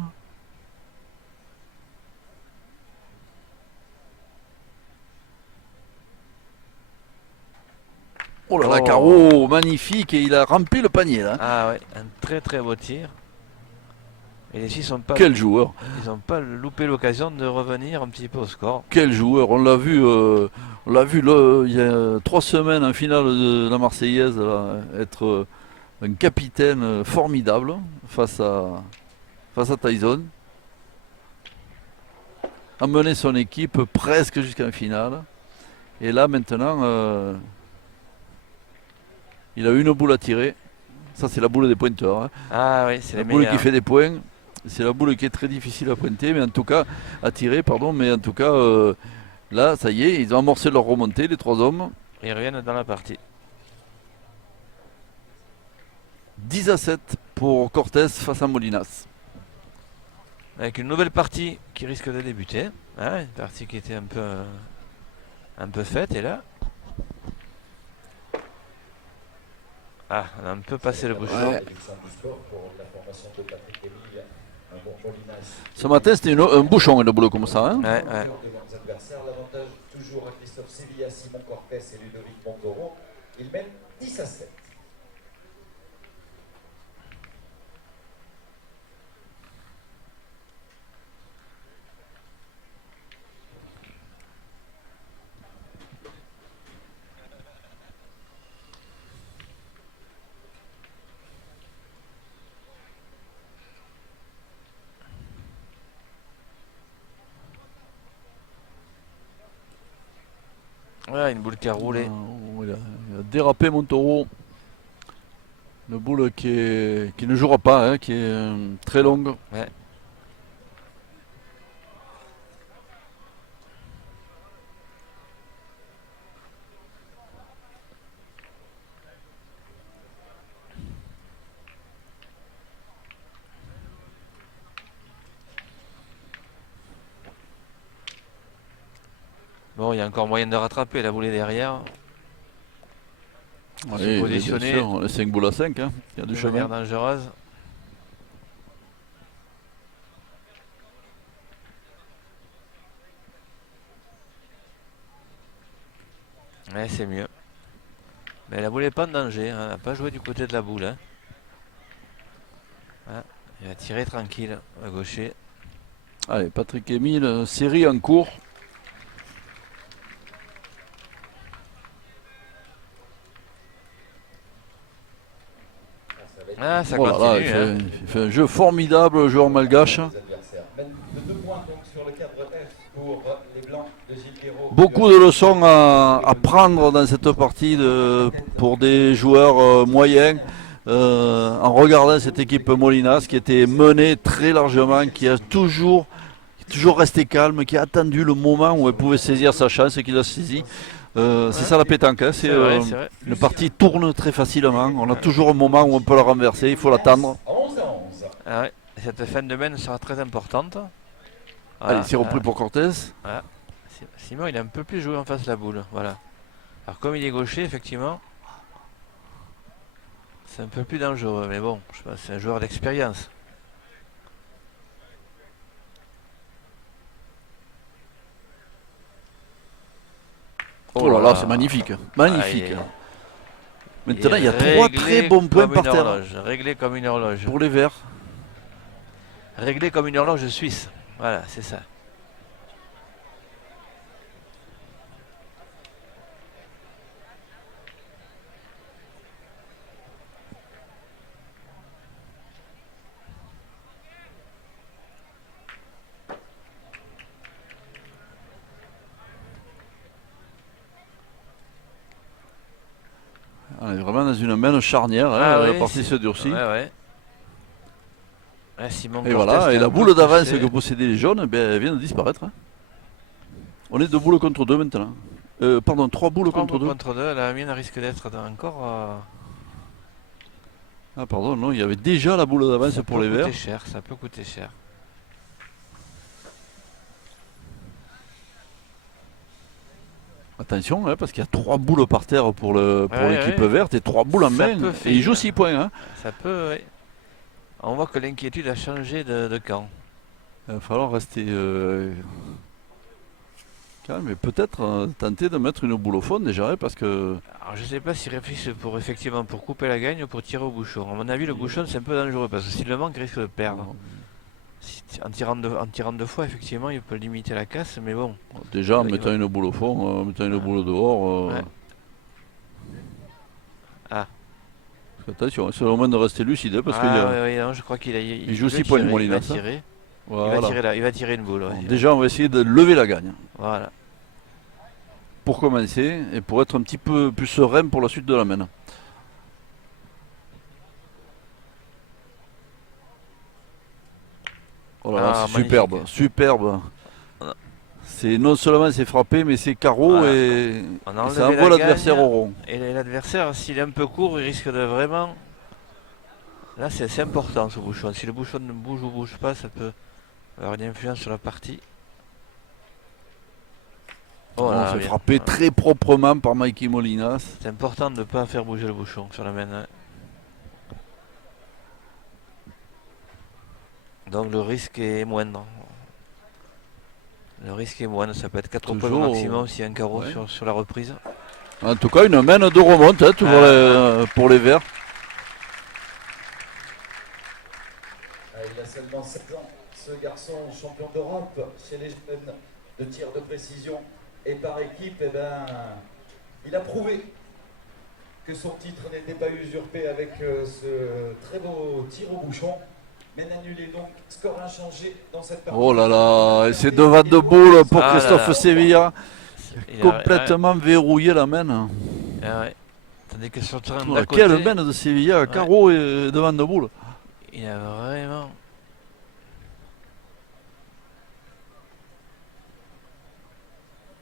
Oh là là, Oh. carreau, magnifique, et il a rempli le panier là. Ah ouais, un très très beau tir. Et les Suisses Quel joueur, ils n'ont pas loupé l'occasion de revenir un petit peu au score. quel joueur. On l'a vu il y a 3 semaines en finale de la Marseillaise là, être un capitaine formidable face à Tyson. Amener son équipe presque jusqu'en finale. Et là maintenant, il a une boule à tirer. Ça c'est la boule des pointeurs. Hein. Ah oui, c'est La les boule meilleurs. qui fait des points. C'est la boule qui est très difficile à pointer, mais en tout cas, à tirer, pardon, mais en tout cas, là, ça y est, ils ont amorcé leur remontée, les 3 hommes. Ils reviennent dans la partie. 10-7 pour Cortés face à Molinas. Avec une nouvelle partie qui risque de débuter. Hein, une partie qui était un peu faite, et là. Ah, on a un peu passé le bouchon. Ouais. Réduction du score pour la formation de Patrick Émile. Bon, Molinas. Ce matin, c'était un bouchon, une boule comme ça. Hein. Ouais, ouais. Devant les adversaires, l'avantage toujours à Christophe Sevilla, Simon Cortés et Ludovic Montauron. Ils mènent 10-7. Ouais, une boule qui a roulé. Il a dérapé Montaureau. Une boule qui ne jouera pas, hein, qui est très longue. Ouais. Bon, il y a encore moyen de rattraper, la boule est derrière. Oui, Se bien positionner sûr, on est 5 boules à 5, hein. Il y a du de manière chemin. dangereuse. Ouais, c'est mieux. Mais la boule n'est pas en danger, hein. Elle n'a pas joué du côté de la boule, hein. Voilà. Il a tiré tranquille à gaucher. Allez, Patrick Émile, série en cours. Ah, ça Oh là là, continue, hein. il fait un jeu formidable, le joueur malgache. Les adversaires mènent de 2 points donc sur le cadre F pour les Blancs de Gilles Guéraud. Beaucoup de leçons à prendre dans cette partie pour des joueurs moyens. En regardant cette équipe Molinas qui était menée très largement, qui a toujours resté calme, qui a attendu le moment où elle pouvait saisir sa chance et qu'il a saisi. C'est ça la pétanque, hein. C'est vrai, c'est vrai. Une partie tourne très facilement. On a toujours un moment où on peut la renverser, il faut l'attendre. 11 à 11. Ah ouais. Cette fin de main sera très importante. Allez, c'est repris Ah. pour Cortés. Voilà. Simon, il a un peu plus joué en face de la boule. Voilà. Alors, comme il est gaucher, effectivement, c'est un peu plus dangereux. Mais bon, je pense que c'est un joueur d'expérience. Oh là là, c'est magnifique. Magnifique. Maintenant, il y a 3 très bons points par terre Réglé comme une horloge. pour les Verts. Réglé comme une horloge suisse. Voilà, c'est ça. On est vraiment dans une main charnière, hein, Ah la oui, partie se durcit. Ouais, ouais. Ouais, Simon Et Cortés voilà, qui et a la un boule peu d'avance poussé. que possédaient les jaunes, elle vient de disparaître, hein. On est 2 boules contre 2 maintenant. Pardon, 3 boules 3 contre 2. contre 2, la mienne risque d'être encore. Ah pardon, non, il y avait déjà la boule d'avance Ça pour peut les coûter Verts. cher, ça peut coûter cher. Attention, hein, parce qu'il y a 3 boules par terre pour l'équipe ouais. verte et 3 boules en Ça main. peut Et il joue faire. 6 points, hein. Ça peut, ouais. On voit que l'inquiétude a changé de camp. Il va falloir rester calme et peut-être tenter de mettre une boule au fond déjà, hein, parce que Alors je sais pas s'il réfléchit effectivement pour couper la gagne ou pour tirer au bouchon. À mon avis, le bouchon c'est un peu dangereux parce que s'il le manque, il risque de perdre. En tirant 2 fois, effectivement, il peut limiter la casse, mais bon. déjà en il mettant va- une boule au fond, en mettant une boule dehors. Ouais. Ah. Attention, c'est le moment de rester lucide, hein, parce qu'il y a... ouais, non, je crois qu'il joue veut 6 points de tirer, il va Molinas, hein. tirer. Voilà. Il va tirer une boule. Ouais. Bon, déjà, on va essayer de lever la gagne Voilà. pour commencer et pour être un petit peu plus serein pour la suite de la main. Oh là là, c'est magnifique. superbe, superbe. Voilà. C'est non seulement c'est frappé, mais c'est carreau Voilà. et On a ça enlevé envoie la l'adversaire gagne. au rond. Et l'adversaire, s'il est un peu court, il risque de vraiment. Là, c'est important ce bouchon. Si le bouchon ne bouge ou bouge pas, ça peut avoir une influence sur la partie. Oh On là, s'est bien. frappé très proprement par Mikey Molinas. C'est important de ne pas faire bouger le bouchon sur la main. Hein. Donc le risque est moindre. Le risque est moindre, ça peut être 4 points Toujours, maximum s'il y a un carreau ouais. sur la reprise. En tout cas, une main de remonte, hein, pour les Verts. Il a seulement 7 ans, ce garçon champion d'Europe chez les jeunes de tir de précision et par équipe, eh ben, il a prouvé que son titre n'était pas usurpé avec ce très beau tir au bouchon. Mais annulé donc, score inchangé dans cette partie. Oh là là, et c'est 2 vannes de boule pour Ah là Christophe là. Sevilla. Complètement verrouillé la main. Ouais. Tandis que sur le terrain Voilà, d'à côté, quelle main de Sevilla, carreau et devant de boule. il a vraiment...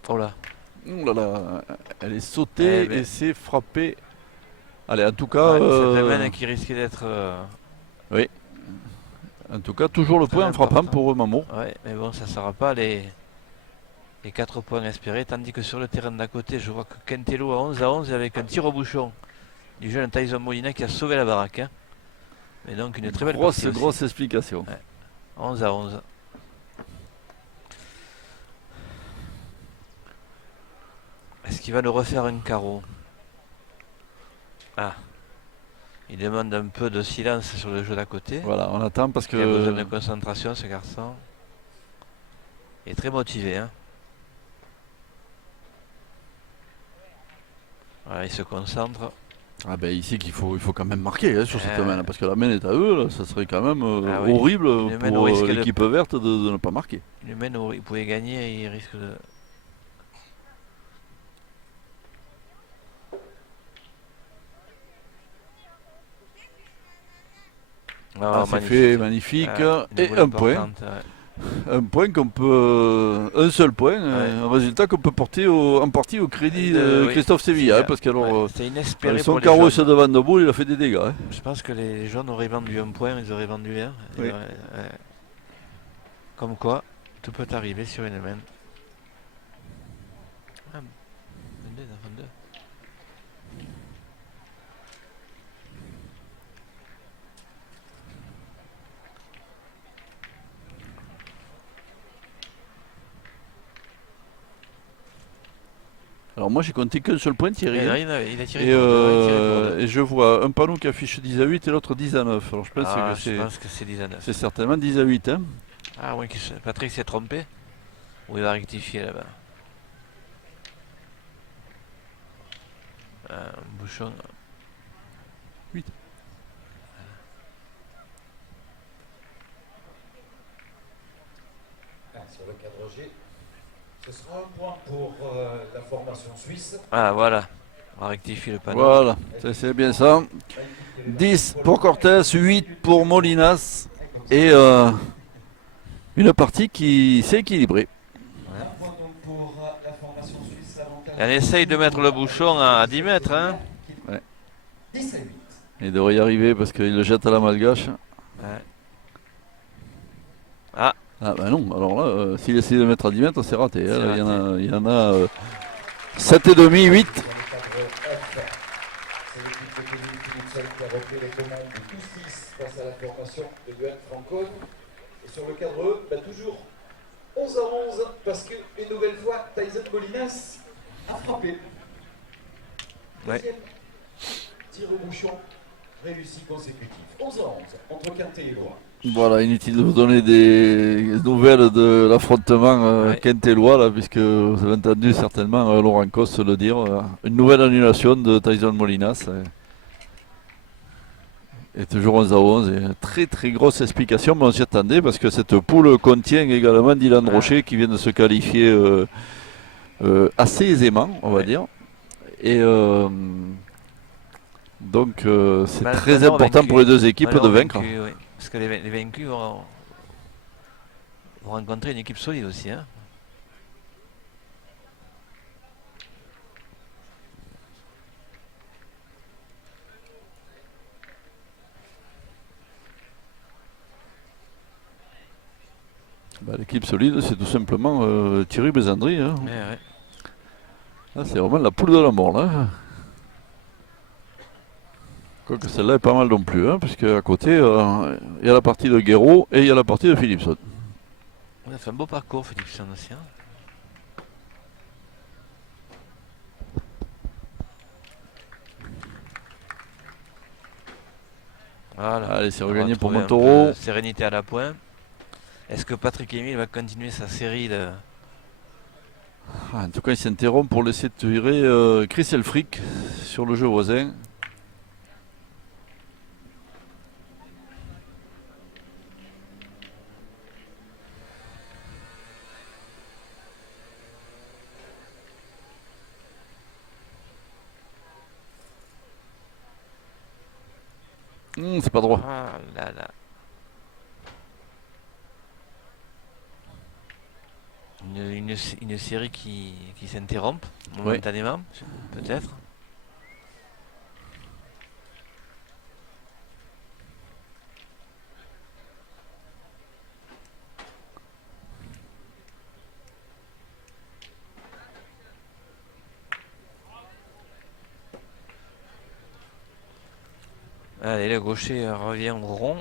Oh là. Ouh là là, elle est sautée Eh ben. et c'est frappé. Allez, en tout cas, C'est la main qui risquait d'être... oui. En tout cas, toujours le très point en frappant important. pour Mamour. Ouais, mais bon, ça ne sera pas les 4 points espérés. Tandis que sur le terrain d'à côté, je vois que Quintelo à 11-11 avec un tir au bouchon du jeune Tyson Molina qui a sauvé la baraque. Hein. Mais donc une très belle partie aussi. Grosse explication. Ouais. 11-11. Est-ce qu'il va nous refaire un carreau? Ah. Il demande un peu de silence sur le jeu d'à côté. Voilà, on attend parce Il a besoin de que concentration, ce garçon. Il est très motivé. Hein. Voilà, il se concentre. ah ben ici qu'il faut, il faut quand même marquer hein, sur cette main là, parce que la main est à eux, là, ça serait quand même Ah oui. horrible Une main pour où risque de- l'équipe verte de ne pas marquer. Une main où il pouvait gagner et il risque de... Ah, c'est fait, magnifique. Une Et boule un point. importante, ouais. Un point qu'on peut. Un seul point, un résultat qu'on peut porter en partie au crédit de Oui. Christophe Sevilla. C'est- Hein, parce qu'alors, ouais, c'est inespéré avec pour son les carreau jaunes. devant de boule, il a fait des dégâts. Hein. Je pense que les jaunes auraient vendu un point, ils auraient vendu un. Oui. Ouais. Comme quoi, tout peut arriver sur une main. Ah, 22, 22. Alors moi j'ai compté qu'un seul point Thierry. Hein. Il a tiré Et, pour deux, il a tiré pour deux. et je vois un panneau qui affiche 10 à 8 et l'autre 10 à 9. Alors je pense Ah, que je pense que c'est 10 à 9. c'est certainement 10 à 8. Hein. Ah oui, Patrick s'est trompé. Ou il va rectifier là-bas. Bouchon. 8. Sur le cadre G, ce sera un point pour la formation suisse. Ah voilà, on va rectifier le panneau. Voilà, c'est bien ça. 10 pour Cortés, 8 pour Molinas. Et une partie qui s'est équilibrée. Un point donc pour la formation suisse. L'avantage Et on essaye de mettre le bouchon à 10 mètres. Hein. Ouais. 10 à 8. Il devrait y arriver parce qu'il le jette à la malgache. Ouais. Ah ben non, alors là, s'il essaie de mettre à 10 mètres, c'est raté. C'est Hein. raté. Il y en a 7,5, 8. Sur le cadre F, c'est l'équipe de Kevin Philipson qui a repris les commandes de tous 6 face à la formation de Johan Francon. Et sur le cadre E, toujours 11 à 11 parce qu'une nouvelle fois, Tyson Molinas a frappé. Ouais. Deuxième tir au bouchon réussi consécutif. 11 à 11 entre Quintet et Loire. Voilà, inutile de vous donner des nouvelles de l'affrontement Ouais. quintellois, là, puisque vous avez entendu certainement Laurent Cos le dire. Une nouvelle annulation de Tyson Molinas. Et toujours 11 à 11. Et une très très grosse explication, mais on s'y attendait parce que cette poule contient également Dylan Rocher qui vient de se qualifier assez aisément, on va dire. Et donc c'est très Valor important vaincu. pour les deux équipes Valor de vaincre. vaincu, oui. Parce que les vaincus vont rencontrer une équipe solide aussi. Hein. Bah, l'équipe solide, c'est tout simplement Thierry Bézandry. Hein. Ouais. Ah, c'est vraiment la poule de la mort là. Quoique celle-là est pas mal non plus, hein, puisque à côté, il y a la partie de Guéraud et il y a la partie de Philipson. On a fait un beau parcours, Philipson aussi. Hein. Voilà. Allez, c'est On va regagné pour retrouver un Montoro. peu de sérénité à la pointe. Est-ce que Patrick Émile va continuer sa série de... Ah, en tout cas, il s'interrompt pour laisser tirer Chris Elfrick sur le jeu voisin. Non, c'est pas droit. Ah là là. Une série qui s'interrompt momentanément, peut-être. Allez, le gaucher revient au rond.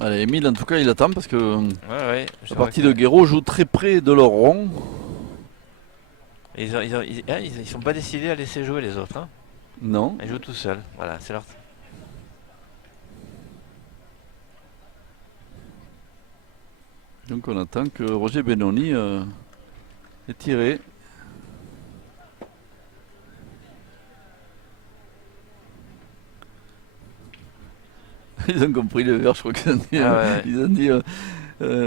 Allez, Emile, en tout cas, il attend parce que Ouais, la partie de Guéraud joue très près de leur rond. Ils sont pas décidés à laisser jouer les autres. Hein. Non. Ils jouent tout seuls. Voilà, c'est leur. Donc on attend que Roger Benoni ait tiré. Ils ont compris le verre, je crois qu'ils ont dit. Ils ont dit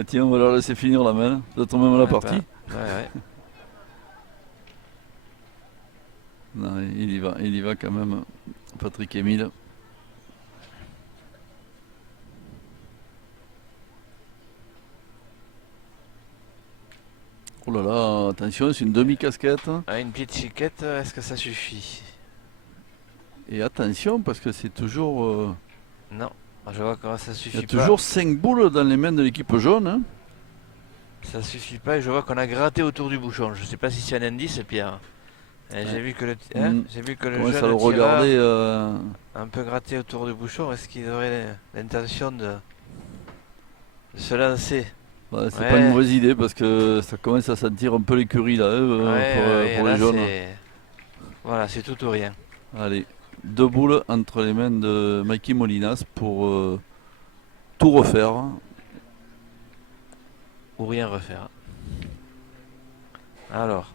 tiens, on va leur laisser finir la main. Peut-être même la partie. Ouais. Non, il y va quand même, Patrick Emile. Oh là là, attention, c'est une demi-casquette. Une petite chiquette, est-ce que ça suffit? Et attention, parce que c'est toujours... Non, je vois que ça suffit il y a pas. toujours 5 boules dans les mains de l'équipe jaune. Hein. Ça suffit pas et je vois qu'on a gratté autour du bouchon. Je sais pas si c'est un indice, Pierre. J'ai vu que le, j'ai vu que le Comment jeune ça le regardait un peu gratté autour du bouchon. Est-ce qu'il aurait l'intention de se lancer? Ouais, c'est pas une mauvaise idée parce que ça commence à sentir un peu l'écurie là pour là, les jaunes. Voilà, c'est tout ou rien. Allez, 2 boules entre les mains de Mikey Molinas pour tout refaire. Ou rien refaire. Alors.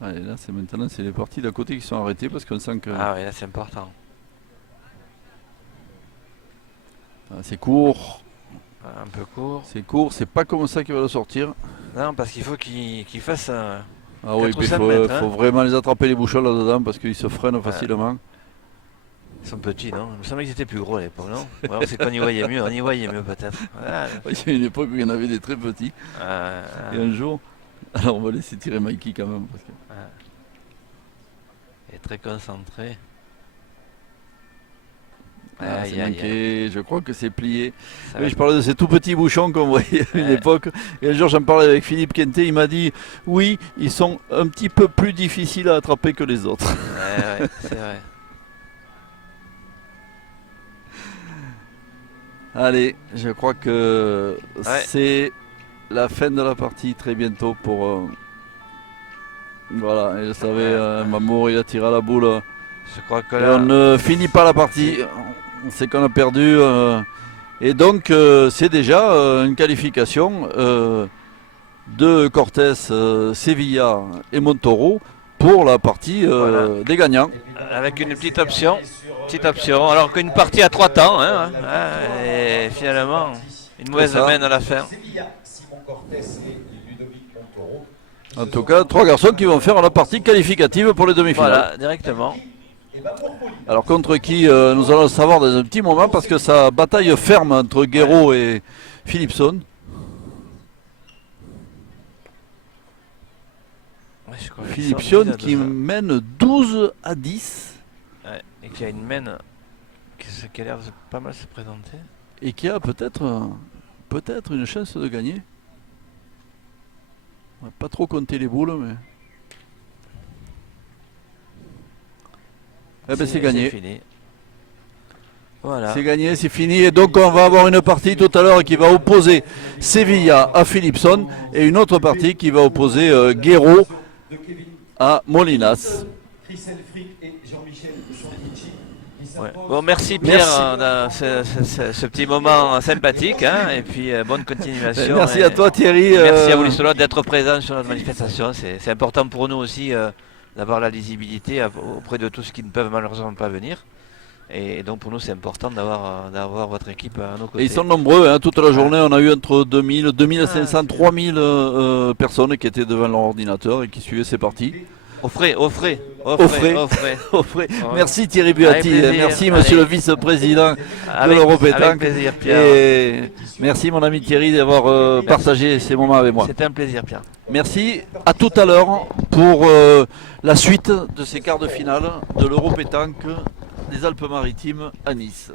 Allez, là c'est les parties d'à côté qui sont arrêtées parce qu'on sent que... Ah oui, là c'est important. C'est court. Un peu court. C'est court, c'est pas comme ça qu'il va le sortir. Non, parce qu'il faut qu'il fasse un... Ah oui, il faut vraiment les attraper les bouchons là-dedans parce qu'ils se freinent facilement. Ils sont petits, non? Il me semblait qu'ils étaient plus gros à l'époque, non? Ouais, c'est qu'on y voyait mieux, peut-être. Voilà. Il y a une époque où il y en avait des très petits. Et un jour, alors on va laisser tirer Mikey quand même. Parce que... Il est très concentré. C'est manqué, je crois que c'est plié. Oui, je parlais de ces tout petits bouchons qu'on voyait à une époque. Et un jour, j'en parlais avec Philippe Quentet. Il m'a dit oui, ils sont un petit peu plus difficiles à attraper que les autres. Ouais, c'est vrai. Allez, je crois que c'est la fin de la partie très bientôt pour. Voilà, et je savais, Mamour, il a tiré à la boule. Je crois que là... on ne finit pas la partie. On sait qu'on a perdu. Et donc, c'est déjà une qualification de Cortés, Sevilla et Montoro pour la partie des gagnants. Avec une petite option. Alors qu'une partie à 3 temps. Et finalement, une mauvaise main à la fin. En tout cas, 3 garçons qui vont faire la partie qualificative pour les demi-finales. Voilà, directement. Alors contre qui nous allons le savoir dans un petit moment parce que sa bataille ferme entre Guéraud et Philipson. Philipson qui mène 12-10. Et qui a une main qui a l'air de pas mal se présenter. Et qui a peut-être une chance de gagner. On va pas trop compter les boules, mais... Eh ben c'est gagné. Fini. Voilà. C'est gagné, c'est fini. Et donc on va avoir une partie tout à l'heure qui va opposer Sevilla à Philipson et une autre partie qui va opposer Guéraud à Molinas. Ouais. Bon, merci Pierre dans ce petit moment sympathique et puis bonne continuation. Merci à toi Thierry. Merci à vous les d'être présents sur notre manifestation. C'est important pour nous aussi d'avoir la lisibilité auprès de tous qui ne peuvent malheureusement pas venir. Et donc pour nous c'est important d'avoir votre équipe à nos Et côtés. ils sont nombreux, hein, toute la journée on a eu entre 2000, 2500, 3000 personnes qui étaient devant leur ordinateur et qui suivaient ces parties. Au frais. Au frais. Merci Thierry Buatti, Avec plaisir. merci monsieur Allez. le vice-président de Avec l'Europétanque. plaisir Pierre. Et merci mon ami Thierry d'avoir partagé ces moments avec moi. C'était un plaisir Pierre. Merci, à tout à l'heure pour la suite de ces quarts de finale de l'Europétanque des Alpes-Maritimes à Nice.